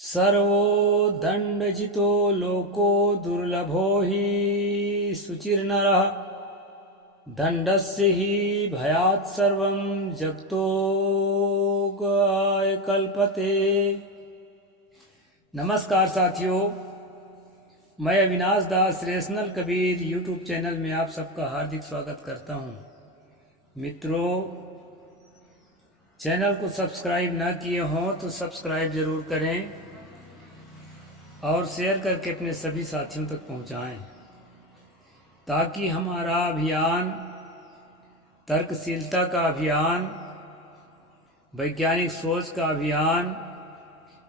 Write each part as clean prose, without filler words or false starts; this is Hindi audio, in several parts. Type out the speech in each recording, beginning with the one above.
सर्वो दण्डजितो लोको दुर्लभो हि शुचिर्नरः दण्डस्य हि भयात् सर्वं जगतोऽगाय कल्पते। नमस्कार साथियों, मैं अविनाश दास रेशनल कबीर यूट्यूब चैनल में आप सबका हार्दिक स्वागत करता हूं। मित्रों, चैनल को सब्सक्राइब ना किए हों तो सब्सक्राइब ज़रूर करें और शेयर करके अपने सभी साथियों तक पहुंचाएं, ताकि हमारा अभियान, तर्कशीलता का अभियान, वैज्ञानिक सोच का अभियान,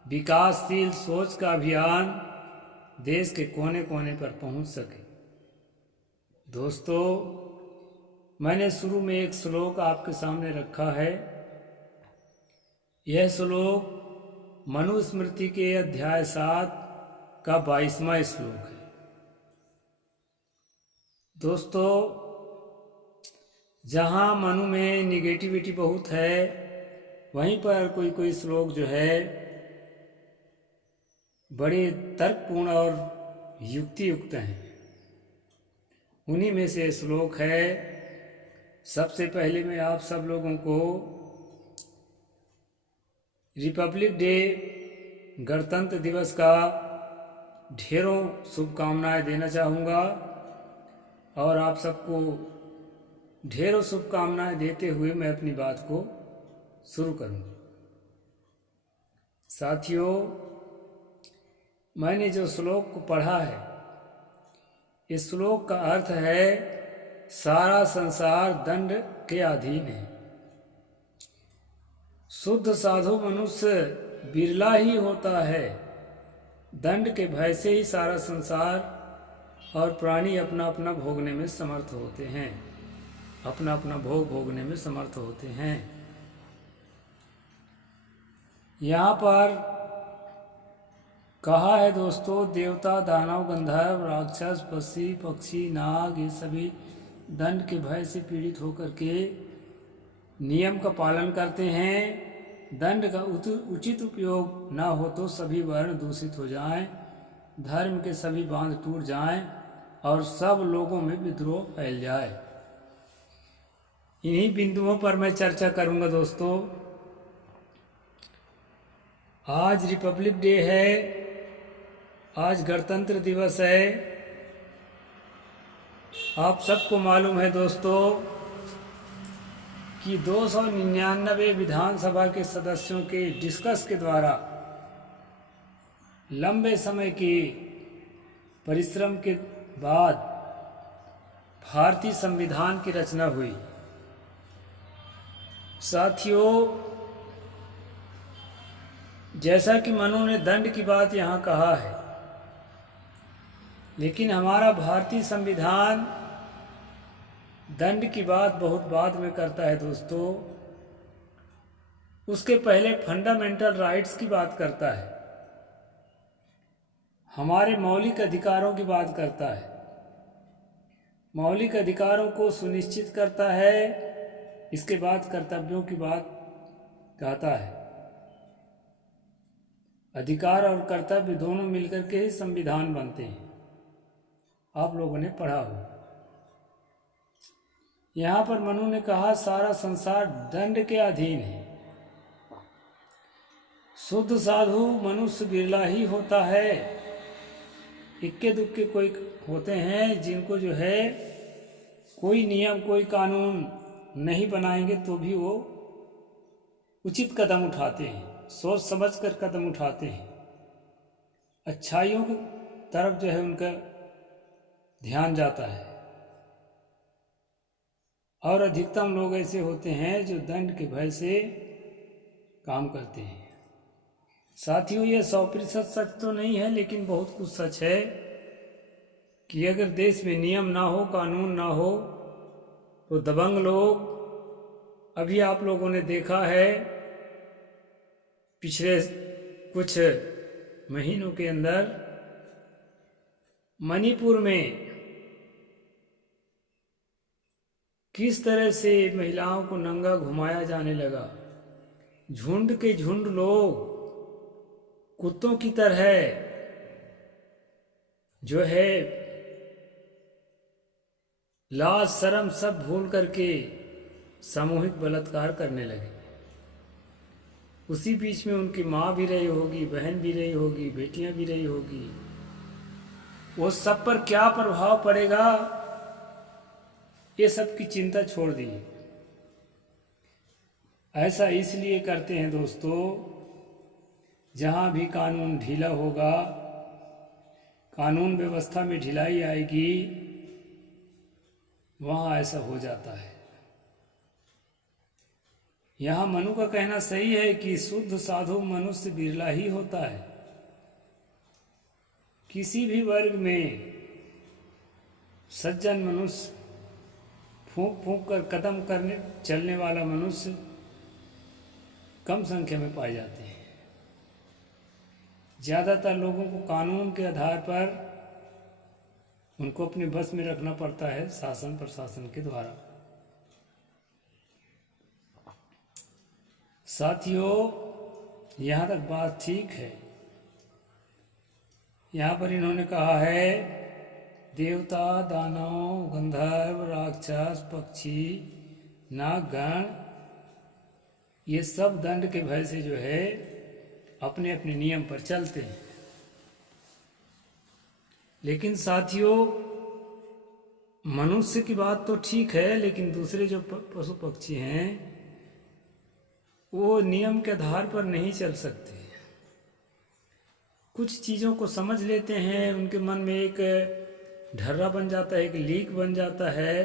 विकासशील सोच का अभियान देश के कोने कोने पर पहुंच सके। दोस्तों, मैंने शुरू में एक श्लोक आपके सामने रखा है। यह श्लोक मनुस्मृति के अध्याय 7 का 22वां श्लोक है। दोस्तों, जहाँ मनु में निगेटिविटी बहुत है, वहीं पर कोई कोई श्लोक जो है बड़े तर्कपूर्ण और युक्ति युक्त हैं। उन्हीं में से श्लोक है। सबसे पहले मैं आप सब लोगों को रिपब्लिक डे, गणतंत्र दिवस का ढेरों शुभकामनाएं देना चाहूँगा और आप सबको ढेरों शुभकामनाएं देते हुए मैं अपनी बात को शुरू करूँगा। साथियों, मैंने जो श्लोक को पढ़ा है, इस श्लोक का अर्थ है सारा संसार दंड के अधीन है। शुद्ध साधु मनुष्य बिरला ही होता है। दंड के भय से ही सारा संसार और प्राणी अपना अपना भोगने में समर्थ होते हैं, अपना अपना भोग भोगने में समर्थ होते हैं। यहाँ पर कहा है दोस्तों, देवता, दानव, गंधर्व, राक्षस, पक्षी, पक्षी, नाग, ये सभी दंड के भय से पीड़ित होकर के नियम का पालन करते हैं। दंड का उचित उपयोग न हो तो सभी वर्ण दूषित हो जाएं, धर्म के सभी बांध टूट जाएं और सब लोगों में विद्रोह फैल जाए। इन्हीं बिंदुओं पर मैं चर्चा करूंगा। दोस्तों, आज रिपब्लिक डे है, आज गणतंत्र दिवस है। आप सबको मालूम है दोस्तों कि 299 विधानसभा के सदस्यों के डिस्कस के द्वारा लंबे समय के परिश्रम के बाद भारतीय संविधान की रचना हुई। साथियों, जैसा कि मनु ने दंड की बात यहाँ कहा है, लेकिन हमारा भारतीय संविधान दंड की बात बहुत बाद में करता है। दोस्तों, उसके पहले फंडामेंटल राइट्स की बात करता है, हमारे मौलिक अधिकारों की बात करता है, मौलिक अधिकारों को सुनिश्चित करता है। इसके बाद कर्तव्यों की बात कहता है। अधिकार और कर्तव्य दोनों मिलकर के ही संविधान बनते हैं। आप लोगों ने पढ़ा हो। यहाँ पर मनु ने कहा सारा संसार दंड के अधीन है। शुद्ध साधु मनुष्य बिरला ही होता है। इक्के दुक्के कोई होते हैं जिनको जो है कोई नियम, कोई कानून नहीं बनाएंगे तो भी वो उचित कदम उठाते हैं, सोच समझ कर कदम उठाते हैं। अच्छाइयों की तरफ जो है उनका ध्यान जाता है। और अधिकतम लोग ऐसे होते हैं जो दंड के भय से काम करते हैं। साथियों, ये 100% सच तो नहीं है, लेकिन बहुत कुछ सच है कि अगर देश में नियम ना हो, कानून ना हो, तो दबंग लोग, अभी आप लोगों ने देखा है पिछले कुछ महीनों के अंदर मणिपुर में किस तरह से महिलाओं को नंगा घुमाया जाने लगा। झुंड के झुंड लोग कुत्तों की तरह जो है लाज शर्म सब भूल करके सामूहिक बलात्कार करने लगे। उसी बीच में उनकी माँ भी रही होगी, बहन भी रही होगी, बेटियां भी रही होगी। वो सब पर क्या प्रभाव पड़ेगा, ये सब की चिंता छोड़ दी। ऐसा इसलिए करते हैं दोस्तों, जहाँ भी कानून ढीला होगा, कानून व्यवस्था में ढिलाई आएगी, वहाँ ऐसा हो जाता है। यहाँ मनु का कहना सही है कि शुद्ध साधु मनुष्य बिरला ही होता है। किसी भी वर्ग में सज्जन मनुष्य, फूंक फूंक कर कदम करने चलने वाला मनुष्य कम संख्या में पाए जाते हैं। ज़्यादातर लोगों को कानून के आधार पर उनको अपने बस में रखना पड़ता है शासन प्रशासन के द्वारा। साथियों, यहाँ तक बात ठीक है। यहाँ पर इन्होंने कहा है देवता, दानव, गंधर्व, राक्षस, पक्षी, नागगण, ये सब दंड के भय से जो है अपने अपने नियम पर चलते हैं। लेकिन साथियों, मनुष्य की बात तो ठीक है, लेकिन दूसरे जो पशु पक्षी हैं वो नियम के आधार पर नहीं चल सकते। कुछ चीज़ों को समझ लेते हैं, उनके मन में एक ढर्रा बन जाता है, एक लीक बन जाता है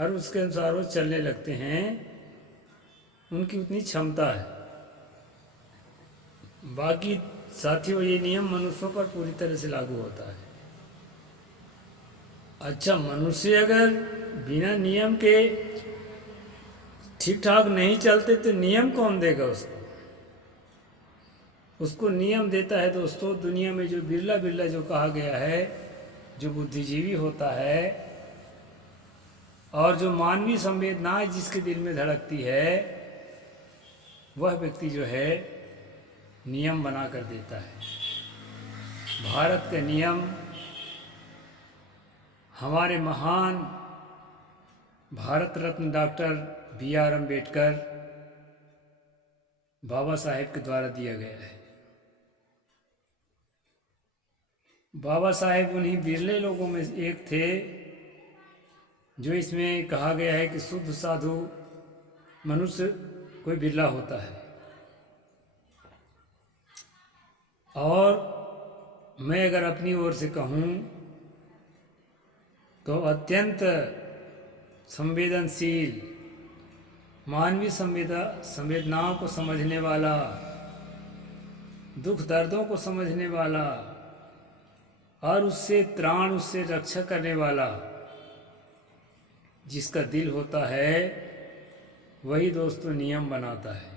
और उसके अनुसार वो चलने लगते हैं। उनकी उतनी क्षमता है। बाकी साथियों, ये नियम मनुष्यों पर पूरी तरह से लागू होता है। अच्छा, मनुष्य अगर बिना नियम के ठीक ठाक नहीं चलते तो नियम कौन देगा उसको? उसको नियम देता है दोस्तों दुनिया में जो बिरला बिरला जो कहा गया है, जो बुद्धिजीवी होता है और जो मानवीय संवेदनाएं जिसके दिल में धड़कती है, वह व्यक्ति जो है नियम बना कर देता है। भारत का नियम हमारे महान भारत रत्न डॉक्टर B.R. अम्बेडकर बाबा साहेब के द्वारा दिया गया है। बाबा साहेब उन्हीं बिरले लोगों में एक थे जो इसमें कहा गया है कि शुद्ध साधु मनुष्य कोई बिरला होता है। और मैं अगर अपनी ओर से कहूँ तो अत्यंत संवेदनशील, मानवीय संवेदनाओं को समझने वाला, दुख दर्दों को समझने वाला और उससे त्राण, उससे रक्षा करने वाला जिसका दिल होता है, वही दोस्तों नियम बनाता है।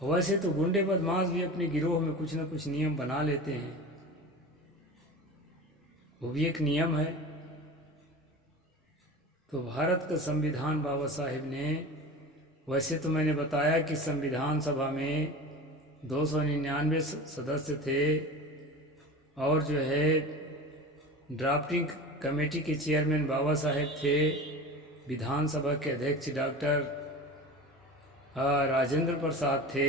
वैसे तो गुंडे बदमाश भी अपने गिरोह में कुछ न कुछ नियम बना लेते हैं, वो भी एक नियम है। तो भारत का संविधान बाबा साहेब ने, वैसे तो मैंने बताया कि संविधान सभा में 299 सदस्य थे और जो है ड्राफ्टिंग कमेटी के चेयरमैन बाबा साहेब थे, विधानसभा के अध्यक्ष डॉक्टर राजेंद्र प्रसाद थे।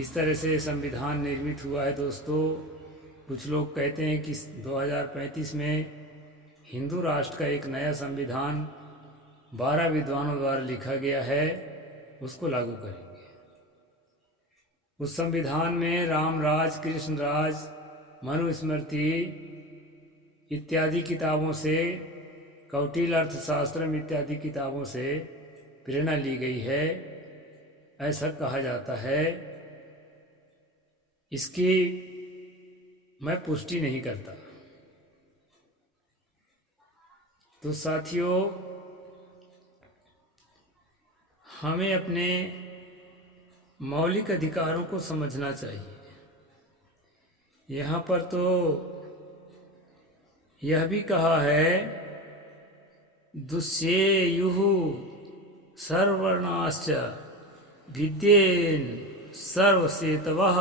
इस तरह से संविधान निर्मित हुआ है दोस्तों। कुछ लोग कहते हैं कि 2035 में हिंदू राष्ट्र का एक नया संविधान 12 विद्वानों द्वारा लिखा गया है, उसको लागू करेंगे। उस संविधान में राम राज, कृष्ण राज, मनुस्मृति इत्यादि किताबों से, कौटिल्य अर्थशास्त्रम इत्यादि किताबों से प्रेरणा ली गई है, ऐसा कहा जाता है। इसकी मैं पुष्टि नहीं करता। तो साथियों, हमें अपने मौलिक अधिकारों को समझना चाहिए। यहाँ पर तो यह भी कहा है दुष्येयुः सर्ववर्णाश्च विद्येन सर्वसेतवः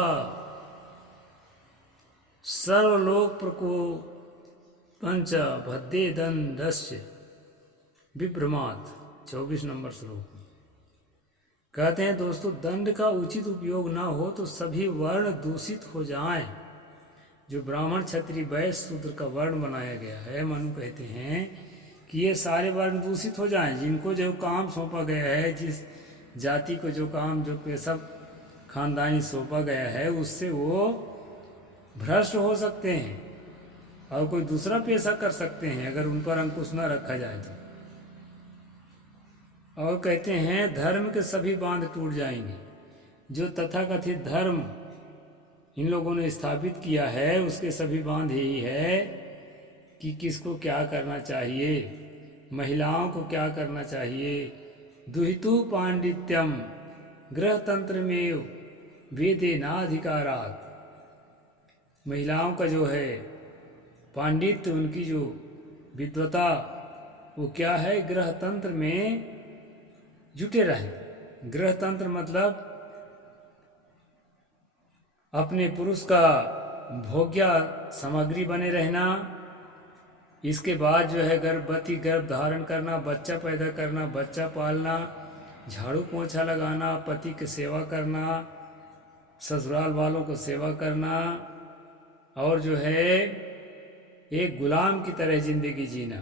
सर्वलोक प्रकोपंच भद्दे दंडस्य विभ्रमात्। 24 नंबर श्लोक। कहते हैं दोस्तों, दंड का उचित उपयोग ना हो तो सभी वर्ण दूषित हो जाएं। जो ब्राह्मण क्षत्रिय वैश्य शूद्र का वर्ण बनाया गया है, मनु कहते हैं कि ये सारे वर्ण दूषित हो जाएं। जिनको जो काम सौंपा गया है, जिस जाति को जो काम, जो पेशा खानदानी सौंपा गया है, उससे वो भ्रष्ट हो सकते हैं और कोई दूसरा पेशा कर सकते हैं अगर उन पर अंकुश न रखा जाए तो। और कहते हैं धर्म के सभी बांध टूट जाएंगे। जो तथाकथित धर्म इन लोगों ने स्थापित किया है, उसके सभी बांध यही है कि किसको क्या करना चाहिए, महिलाओं को क्या करना चाहिए। दुहितु पांडित्यम गृहतंत्र में वेदेनाधिकारात्। महिलाओं का जो है पांडित्य, उनकी जो विद्वता, वो क्या है, गृहतंत्र में जुटे रहें। गृहतंत्र मतलब अपने पुरुष का भोग्य सामग्री बने रहना। इसके बाद जो है गर्भवती, गर्भ धारण करना, बच्चा पैदा करना, बच्चा पालना, झाड़ू पोछा लगाना, पति की सेवा करना, ससुराल वालों को सेवा करना, और जो है एक गुलाम की तरह जिंदगी जीना।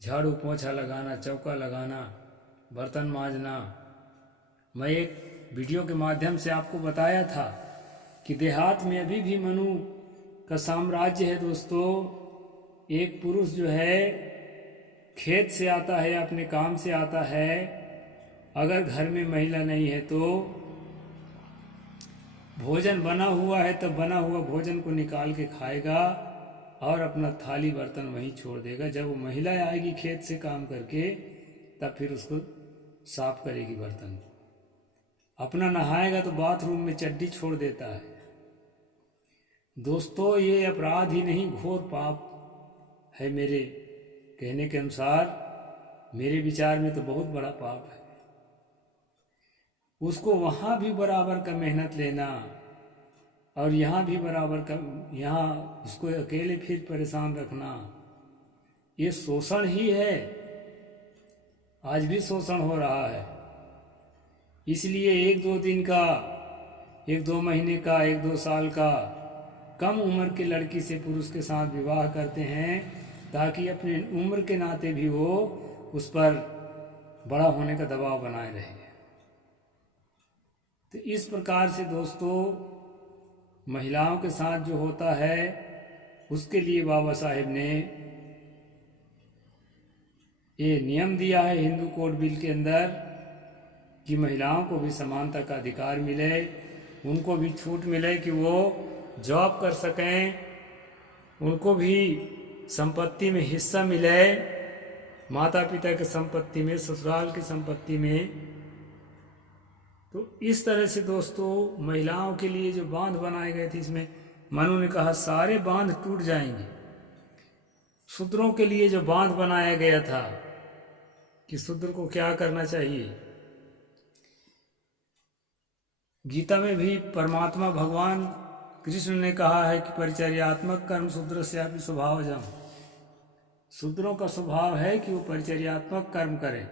झाड़ू पोछा लगाना, चौका लगाना, बर्तन मांजना। मैं एक वीडियो के माध्यम से आपको बताया था कि देहात में अभी भी मनु का साम्राज्य है दोस्तों। एक पुरुष जो है खेत से आता है, अपने काम से आता है, अगर घर में महिला नहीं है तो भोजन बना हुआ है तो बना हुआ भोजन को निकाल के खाएगा और अपना थाली बर्तन वहीं छोड़ देगा। जब वो महिला आएगी खेत से काम करके, तब फिर उसको साफ करेगी बर्तन। अपना नहाएगा तो बाथरूम में चड्डी छोड़ देता है। दोस्तों, ये अपराध ही नहीं, घोर पाप है। मेरे कहने के अनुसार, मेरे विचार में तो बहुत बड़ा पाप है। उसको वहाँ भी बराबर का मेहनत लेना और यहाँ भी बराबर का, यहाँ उसको अकेले फिर परेशान रखना, ये शोषण ही है। आज भी शोषण हो रहा है। इसलिए 1-2 दिन का, 1-2 महीने का, 1-2 साल का कम उम्र की लड़की से पुरुष के साथ विवाह करते हैं ताकि अपने उम्र के नाते भी वो उस पर बड़ा होने का दबाव बनाए रहे। तो इस प्रकार से दोस्तों, महिलाओं के साथ जो होता है, उसके लिए बाबा साहेब ने ये नियम दिया है हिंदू कोड बिल के अंदर कि महिलाओं को भी समानता का अधिकार मिले, उनको भी छूट मिले कि वो जॉब कर सकें, उनको भी संपत्ति में हिस्सा मिले, माता पिता की संपत्ति में, ससुराल की संपत्ति में। तो इस तरह से दोस्तों, महिलाओं के लिए जो बांध बनाए गए थे, इसमें मनु ने कहा सारे बांध टूट जाएंगे। शूद्रों के लिए जो बांध बनाया गया था कि शूद्र को क्या करना चाहिए, गीता में भी परमात्मा भगवान कृष्ण ने कहा है कि परिचर्यात्मक कर्म शूद्रस्यापि स्वभावजम्। शूद्रों का स्वभाव है कि वो परिचर्यात्मक कर्म करें।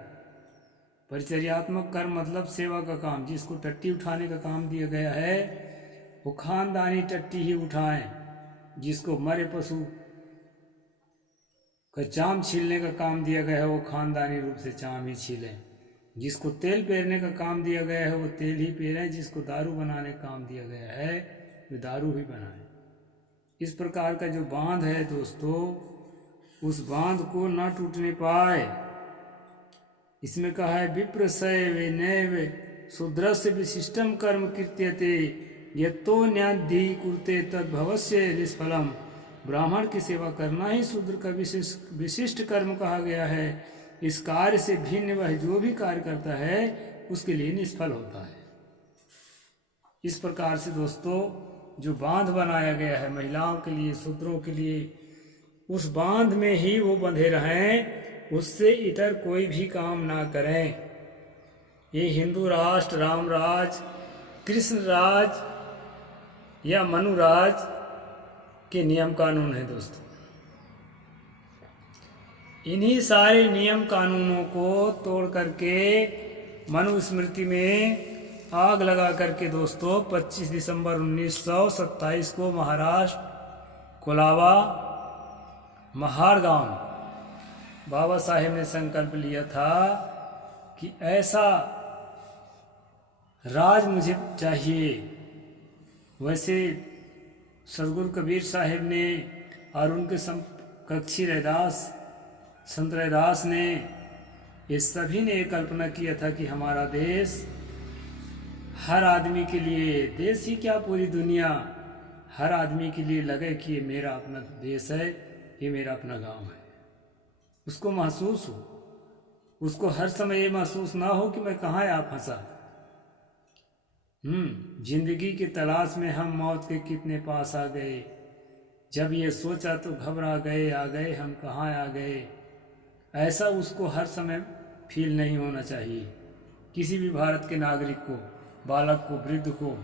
परिचर्यात्मक कर्म मतलब सेवा का काम। जिसको टट्टी उठाने का काम दिया गया है, वो खानदानी टट्टी ही उठाएं। जिसको मरे पशु का चाम छीलने का काम दिया गया है, वो खानदानी रूप से चाम ही छीलें। जिसको तेल पेरने का काम दिया गया है, वो तेल ही पेरें। जिसको दारू बनाने का काम दिया गया है, वो दारू ही बनाएं। इस प्रकार का जो बांध है दोस्तों, उस बांध को न टूटने पाए। इसमें कहा है विप्रशैव नैव शूद्रस्य विशिष्टम कर्म कृत्यते यत्तो न्याद्धि कुरुते तद्भवस्य निष्फलम। ब्राह्मण की सेवा करना ही शूद्र का विशिष्ट कर्म कहा गया है। इस कार्य से भिन्न वह जो भी कार्य करता है उसके लिए निष्फल होता है। इस प्रकार से दोस्तों, जो बांध बनाया गया है महिलाओं के लिए, शूद्रों के लिए, उस बांध में ही वो बंधे रहें, उससे इतर कोई भी काम ना करें। ये हिंदू राष्ट्र, राम राज कृष्ण राज या मनुराज के नियम कानून है दोस्तों। इन्हीं सारे नियम कानूनों को तोड़ करके मनुस्मृति में आग लगा करके दोस्तों 25 दिसंबर 1927 को महाराष्ट्र कोलाबा महाड़ गांव बाबा साहेब ने संकल्प लिया था कि ऐसा राज मुझे चाहिए। वैसे सदगुरु कबीर साहेब ने और उनके समकक्षी रैदास संत रैदास ने, ये सभी ने कल्पना किया था कि हमारा देश हर आदमी के लिए, देश ही क्या पूरी दुनिया हर आदमी के लिए लगे कि ये मेरा अपना देश है, ये मेरा अपना गांव है। उसको महसूस हो, उसको हर समय ये महसूस ना हो कि मैं कहाँ आ फंसा। जिंदगी की तलाश में हम मौत के कितने पास आ गए, जब ये सोचा तो घबरा गए, आ गए हम कहाँ आ गए। ऐसा उसको हर समय फील नहीं होना चाहिए किसी भी भारत के नागरिक को, बालक को, वृद्ध को।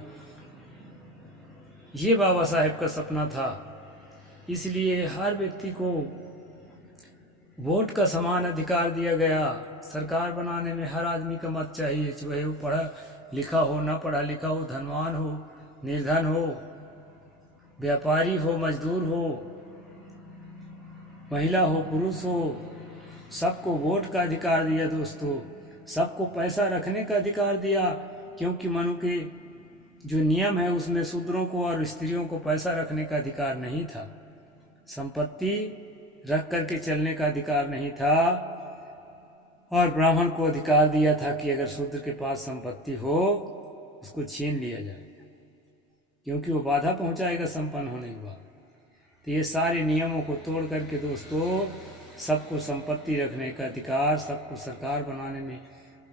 ये बाबा साहेब का सपना था। इसलिए हर व्यक्ति को वोट का समान अधिकार दिया गया। सरकार बनाने में हर आदमी का मत चाहिए, चाहे वो पढ़ा लिखा हो, ना पढ़ा लिखा हो, धनवान हो, निर्धन हो, व्यापारी हो, मजदूर हो, महिला हो, पुरुष हो, सबको वोट का अधिकार दिया दोस्तों। सबको पैसा रखने का अधिकार दिया, क्योंकि मनु के जो नियम है उसमें शूद्रों को और स्त्रियों को पैसा रखने का अधिकार नहीं था, संपत्ति रख करके चलने का अधिकार नहीं था। और ब्राह्मण को अधिकार दिया था कि अगर शूद्र के पास संपत्ति हो उसको छीन लिया जाए, क्योंकि वो बाधा पहुंचाएगा संपन्न होने के बाद। तो ये सारे नियमों को तोड़ करके दोस्तों सबको संपत्ति रखने का अधिकार, सबको सरकार बनाने में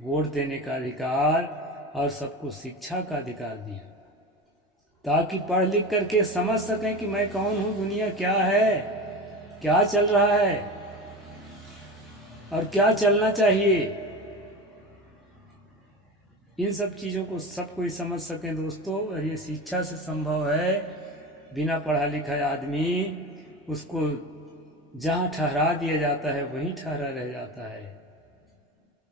वोट देने का अधिकार और सबको शिक्षा का अधिकार दिया, ताकि पढ़ लिख करके समझ सकें कि मैं कौन हूँ, दुनिया क्या है, क्या चल रहा है और क्या चलना चाहिए। इन सब चीज़ों को सब कोई समझ सकें दोस्तों। और ये शिक्षा से संभव है। बिना पढ़ा लिखा आदमी, उसको जहाँ ठहरा दिया जाता है वहीं ठहरा रह जाता है।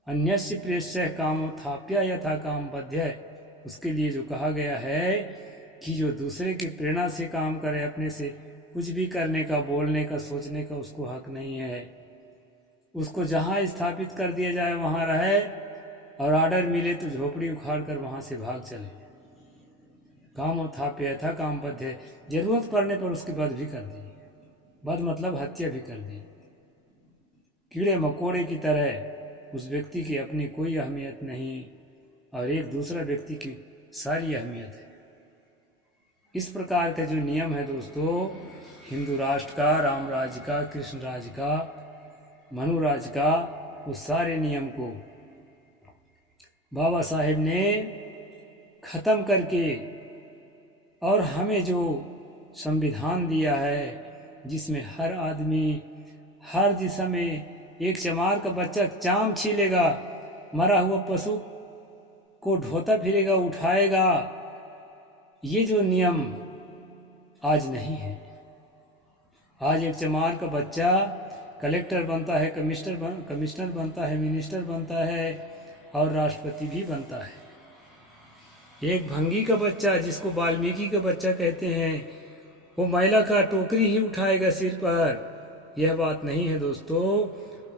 अन्यस्य प्रेष्य कामोत्थाप्य यथा काम बध्य, उसके लिए जो कहा गया है कि जो दूसरे की प्रेरणा से काम करे, अपने से कुछ भी करने का, बोलने का, सोचने का उसको हक नहीं है। उसको जहाँ स्थापित कर दिया जाए वहाँ रहे, और ऑर्डर मिले तो झोपड़ी उखाड़ कर वहाँ से भाग चले। कामोत्थाप्य यथा काम बध्य, जरूरत पड़ने पर उसकी वध भी कर दी। वध मतलब हत्या भी कर दी। कीड़े मकोड़े की तरह उस व्यक्ति की अपनी कोई अहमियत नहीं और एक दूसरा व्यक्ति की सारी अहमियत है। इस प्रकार का जो नियम है दोस्तों, हिंदू राष्ट्र का, राम राज्य का, कृष्ण राज्य का, मनु राज्य का, उस सारे नियम को बाबा साहेब ने ख़त्म करके और हमें जो संविधान दिया है, जिसमें हर आदमी हर दिशा में, एक चमार का बच्चा चाम छीलेगा, मरा हुआ पशु को ढोता फिरेगा, उठाएगा, ये जो नियम आज नहीं है। आज एक चमार का बच्चा कलेक्टर बनता है, कमिश्नर बनता है, मिनिस्टर बनता है और राष्ट्रपति भी बनता है। एक भंगी का बच्चा, जिसको वाल्मीकि का बच्चा कहते हैं, वो महिला का टोकरी ही उठाएगा सिर पर। यह बात नहीं है दोस्तों।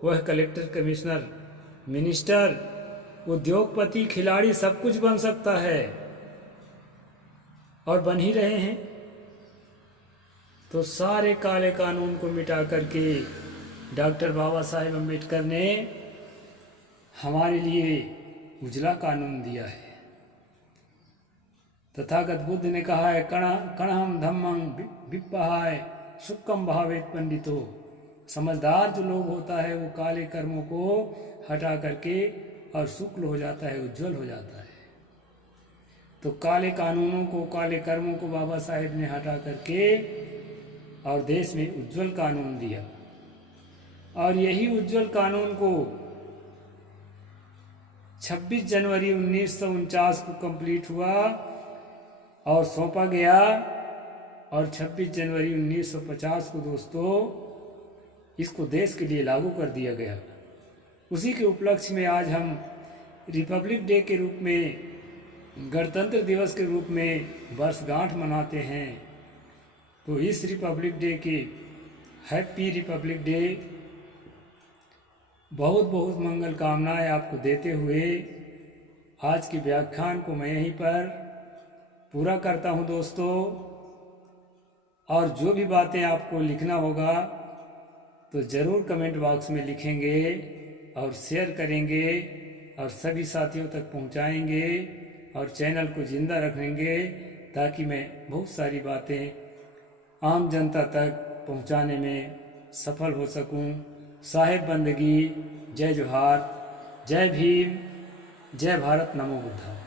वह कलेक्टर, कमिश्नर, मिनिस्टर, उद्योगपति, खिलाड़ी सब कुछ बन सकता है और बन ही रहे हैं। तो सारे काले कानून को मिटा करके डॉक्टर बाबा साहेब अम्बेडकर ने हमारे लिए उजला कानून दिया है। तथागत बुद्ध ने कहा है, कणहम धम्मं विप्पहाय सुक्कम भावेत पंडितो। समझदार जो लोग होता है वो काले कर्मों को हटा करके और शुक्ल हो जाता है, उज्जवल हो जाता है। तो काले कानूनों को, काले कर्मों को बाबा साहेब ने हटा करके और देश में उज्जवल कानून दिया। और यही उज्जवल कानून को 26 जनवरी 1949 को कंप्लीट हुआ और सौंपा गया। और 26 जनवरी 1950 को दोस्तों इसको देश के लिए लागू कर दिया गया। उसी के उपलक्ष्य में आज हम रिपब्लिक डे के रूप में, गणतंत्र दिवस के रूप में वर्षगांठ मनाते हैं। तो इस रिपब्लिक डे के हैप्पी रिपब्लिक डे, बहुत बहुत मंगल कामनाएं आपको देते हुए आज के व्याख्यान को मैं यहीं पर पूरा करता हूं दोस्तों। और जो भी बातें आपको लिखना होगा तो ज़रूर कमेंट बॉक्स में लिखेंगे और शेयर करेंगे और सभी साथियों तक पहुंचाएंगे और चैनल को जिंदा रखेंगे, ताकि मैं बहुत सारी बातें आम जनता तक पहुंचाने में सफल हो सकूं। साहेब बंदगी, जय जोहार, जय भीम, जय भारत, नमो बुद्धा।